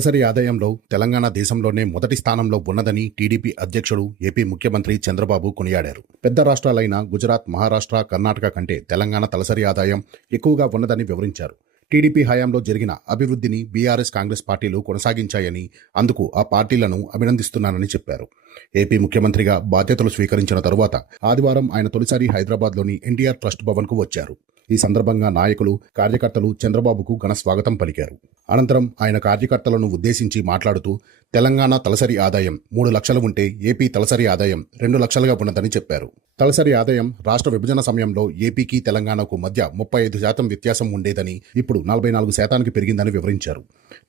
తలసరి ఆదాయంలో తెలంగాణ దేశంలోనే మొదటి స్థానంలో ఉన్నదని టీడీపీ అధ్యక్షుడు, ఏపీ ముఖ్యమంత్రి చంద్రబాబు కొనియాడారు. పెద్ద రాష్ట్రాలైన గుజరాత్, మహారాష్ట్ర, కర్ణాటక కంటే తెలంగాణ తలసరి ఆదాయం ఎక్కువగా ఉన్నదని వివరించారు. టీడీపీ హయాంలో జరిగిన అభివృద్ధిని బీఆర్ఎస్, కాంగ్రెస్ పార్టీలు కొనసాగించాయని, అందుకు ఆ పార్టీలను అభినందిస్తున్నానని చెప్పారు. ఏపీ ముఖ్యమంత్రిగా బాధ్యతలు స్వీకరించిన తరువాత ఆదివారం ఆయన తొలిసారి హైదరాబాద్లోని ఎన్టీఆర్ ట్రస్ట్ భవన్కు వచ్చారు. ఈ సందర్భంగా నాయకులు, కార్యకర్తలు చంద్రబాబుకు ఘన స్వాగతం పలికారు. అనంతరం ఆయన కార్యకర్తలను ఉద్దేశించి మాట్లాడుతూ, తెలంగాణ తలసరి ఆదాయం 3 లక్షలు ఉంటే ఏపీ తలసరి ఆదాయం 2 లక్షలుగా ఉన్నదని చెప్పారు. తలసరి ఆదాయం రాష్ట్ర విభజన సమయంలో ఏపీకి, తెలంగాణకు మధ్య 35% వ్యత్యాసం ఉండేదని ఇప్పుడు 44% పెరిగిందని వివరించారు.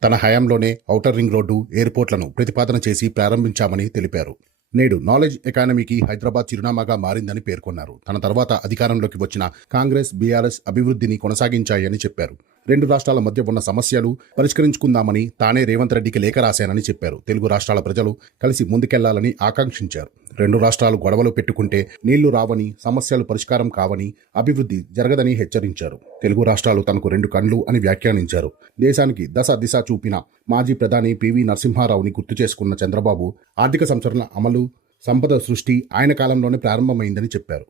తన హయాంలోనే ఔటర్ రింగ్ రోడ్డు, ఎయిర్పోర్ట్లను ప్రతిపాదన చేసి ప్రారంభించామని తెలిపారు. నేడు నాలెడ్జ్ ఎకానమీకి హైదరాబాద్ చిరునామాగా మారిందని పేర్కొన్నారు. తన తర్వాత అధికారంలోకి వచ్చిన కాంగ్రెస్, బీఆర్ఎస్ అభివృద్ధిని కొనసాగించాయని చెప్పారు. 2 రాష్ట్రాల మధ్య ఉన్న సమస్యలు పరిష్కరించుకుందామని తానే రేవంత్ రెడ్డికి లేఖ రాశానని చెప్పారు. తెలుగు రాష్ట్రాల ప్రజలు కలిసి ముందుకెళ్లాలని ఆకాంక్షించారు. 2 రాష్ట్రాలు గొడవలు పెట్టుకుంటే నీళ్లు రావని, సమస్యలు పరిష్కారం కావని, అభివృద్ధి జరగదని హెచ్చరించారు. తెలుగు రాష్ట్రాలు తనకు 2 కళ్లు అని వ్యాఖ్యానించారు. దేశానికి దిశ చూపిన మాజీ ప్రధాని పివి నరసింహారావుని గుర్తు చేసుకున్న చంద్రబాబు, ఆర్థిక సంస్కరణల అమలు, సంపద సృష్టి ఆయన కాలంలోనే ప్రారంభమైందని చెప్పారు.